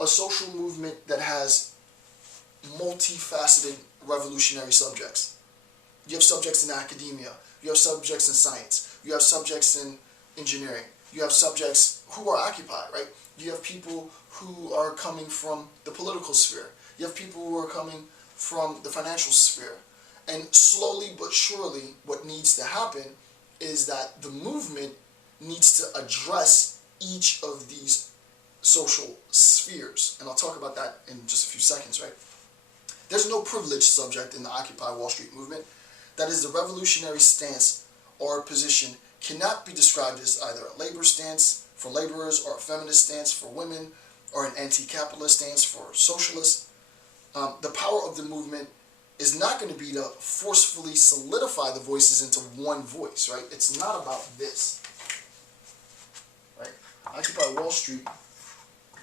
a social movement that has multifaceted revolutionary subjects. You have subjects in academia, you have subjects in science, you have subjects in engineering, you have subjects who are occupied, right? You have people who are coming from the political sphere. You have people who are coming from the financial sphere. And slowly but surely, what needs to happen is that the movement needs to address each of these social spheres. And I'll talk about that in just a few seconds, right? There's no privileged subject in the Occupy Wall Street movement. That is, the revolutionary stance or position cannot be described as either a labor stance for laborers or a feminist stance for women or an anti-capitalist stance for socialists. The power of the movement is not going to be to forcefully solidify the voices into one voice, right? It's not about this, right? Occupy Wall Street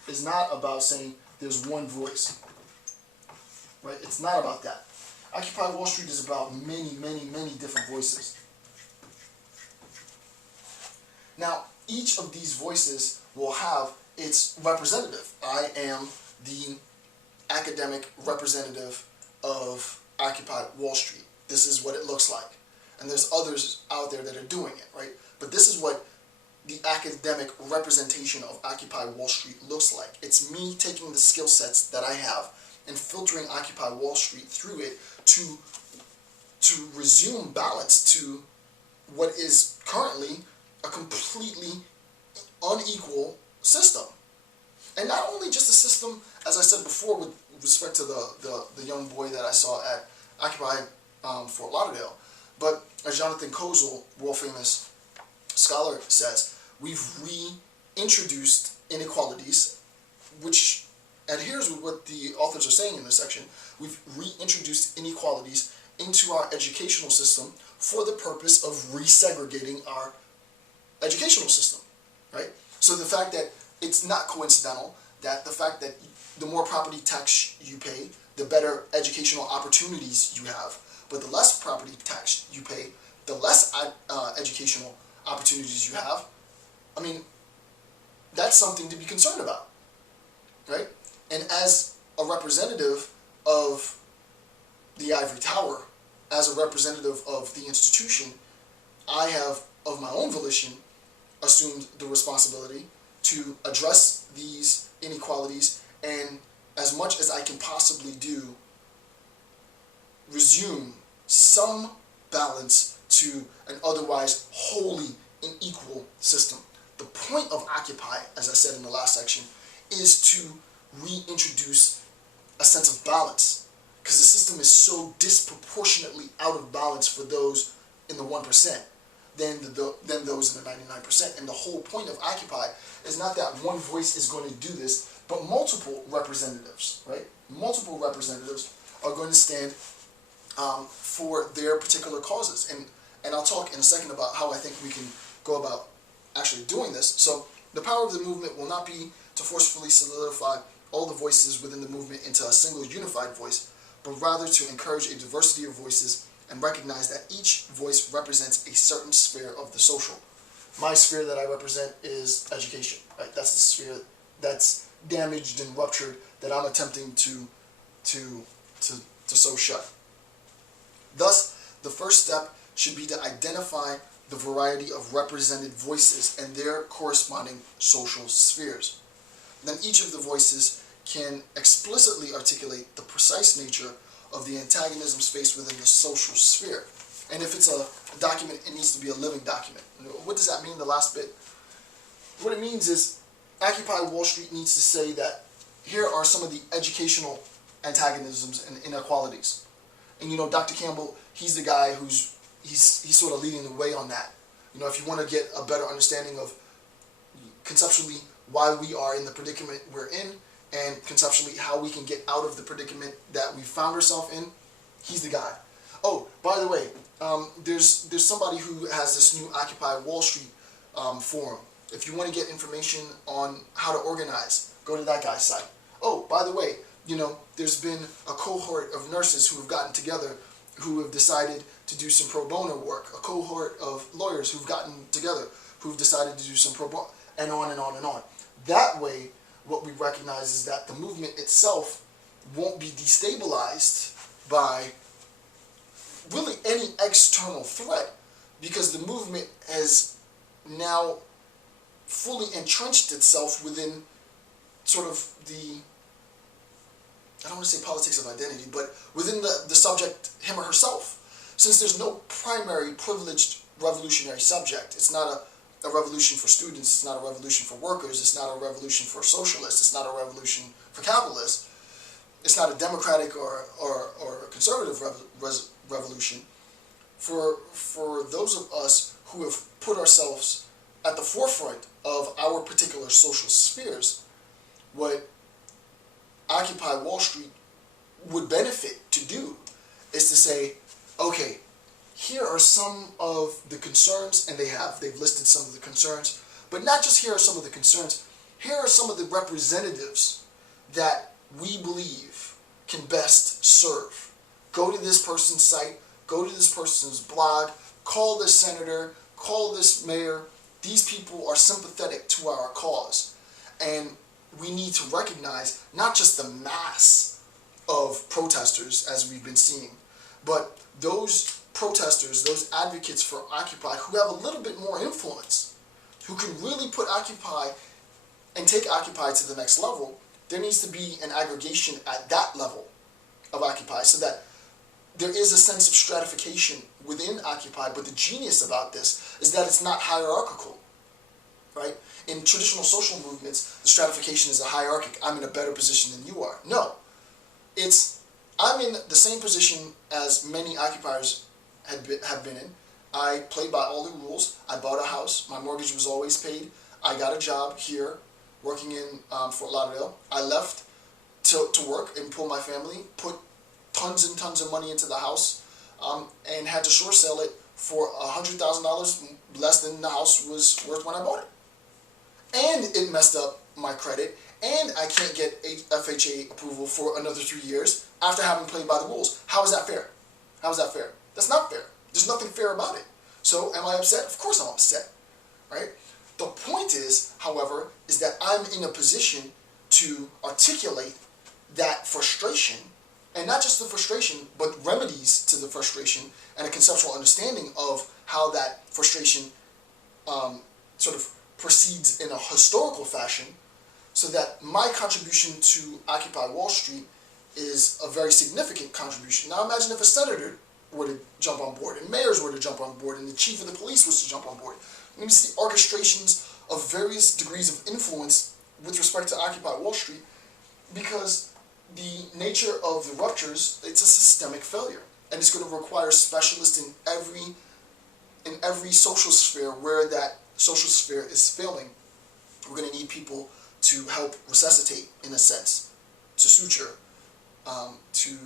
is not about saying there's one voice, right? It's not about that. Occupy Wall Street is about many, many, many different voices. Now, each of these voices will have its representative. I am the academic representative of Occupy Wall Street. This is what it looks like. And there's others out there that are doing it, right? But this is what the academic representation of Occupy Wall Street looks like. It's me taking the skill sets that I have and filtering Occupy Wall Street through it to resume balance to what is currently a completely unequal system. And not only just a system, as I said before, with respect to the young boy that I saw at Occupy Fort Lauderdale, but as Jonathan Kozol, world famous scholar, says, we've reintroduced inequalities, which adheres with what the authors are saying in this section. We've reintroduced inequalities into our educational system for the purpose of resegregating our educational system, right? So the fact that it's not coincidental that the fact that the more property tax you pay, the better educational opportunities you have, but the less property tax you pay, the less educational opportunities you have. I mean, that's something to be concerned about, right? And as a representative of the ivory tower, as a representative of the institution, I have, of my own volition, assumed the responsibility to address these inequalities and, as much as I can possibly do, resume some balance to an otherwise wholly unequal system. The point of Occupy, as I said in the last section, is to reintroduce a sense of balance, because the system is so disproportionately out of balance for those in the 1% than those in the 99%. And the whole point of Occupy is not that one voice is going to do this, but multiple representatives, right? Multiple representatives are going to stand for their particular causes. And I'll talk in a second about how I think we can go about actually doing this. So the power of the movement will not be to forcefully solidify all the voices within the movement into a single unified voice, but rather to encourage a diversity of voices and recognize that each voice represents a certain sphere of the social. My sphere that I represent is education, right? That's the sphere that's damaged and ruptured that I'm attempting to sew shut. Thus, the first step should be to identify the variety of represented voices and their corresponding social spheres. Then each of the voices can explicitly articulate the precise nature of the antagonisms faced within the social sphere. And if it's a document, it needs to be a living document. What does that mean, the last bit? What it means is Occupy Wall Street needs to say that here are some of the educational antagonisms and inequalities. And you know, Dr. Campbell, he's the guy who's sort of leading the way on that. You know, if you want to get a better understanding of conceptually why we are in the predicament we're in, and conceptually how we can get out of the predicament that we found ourselves in, he's the guy. Oh, by the way, there's somebody who has this new Occupy Wall Street forum. If you want to get information on how to organize, go to that guy's site. Oh, by the way, you know, there's been a cohort of nurses who have gotten together who have decided to do some pro bono work, a cohort of lawyers who've gotten together who've decided to do some pro bono, and on and on and on. That way, what we recognize is that the movement itself won't be destabilized by really any external threat, because the movement has now fully entrenched itself within sort of the, I don't want to say politics of identity, but within the subject, him or herself. Since there's no primary privileged revolutionary subject, it's not a revolution for students, it's not a revolution for workers, it's not a revolution for socialists, it's not a revolution for capitalists, it's not a democratic or a conservative revolution. For those of us who have put ourselves at the forefront of our particular social spheres, what Occupy Wall Street would benefit to do is to say, okay, here are some of the concerns, and they've listed some of the concerns, but not just here are some of the concerns, here are some of the representatives that we believe can best serve. Go to this person's site, go to this person's blog, call this senator, call this mayor. These people are sympathetic to our cause. And we need to recognize not just the mass of protesters, as we've been seeing, but those protesters, those advocates for Occupy who have a little bit more influence, who can really put Occupy and take Occupy to the next level. There needs to be an aggregation at that level of Occupy so that there is a sense of stratification within Occupy, but the genius about this is that it's not hierarchical, right? In traditional social movements, the stratification is a hierarchic. I'm in a better position than you are. No. I'm in the same position as many occupiers have been in. I played by all the rules. I bought a house. My mortgage was always paid. I got a job here working in Fort Lauderdale. I left to work and pull my family, put tons and tons of money into the house, and had to short sell it for $100,000 less than the house was worth when I bought it. And it messed up my credit, and I can't get FHA approval for another 3 years after having played by the rules. How is that fair? How is that fair? That's not fair. There's nothing fair about it. So am I upset? Of course I'm upset, right? The point is, however, is that I'm in a position to articulate that frustration, and not just the frustration, but remedies to the frustration and a conceptual understanding of how that frustration sort of proceeds in a historical fashion, so that my contribution to Occupy Wall Street is a very significant contribution. Now imagine if a senator were to jump on board, and mayors were to jump on board, and the chief of the police was to jump on board. And you see orchestrations of various degrees of influence with respect to Occupy Wall Street, because the nature of the ruptures, it's a systemic failure. And it's going to require specialists in every social sphere where that social sphere is failing. We're going to need people to help resuscitate, in a sense, to suture, to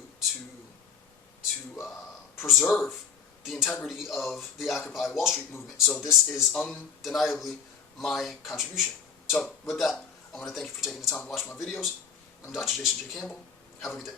preserve the integrity of the Occupy Wall Street movement. So this is undeniably my contribution. So with that, I want to thank you for taking the time to watch my videos. I'm Dr. Jason J. Campbell. Have a good day.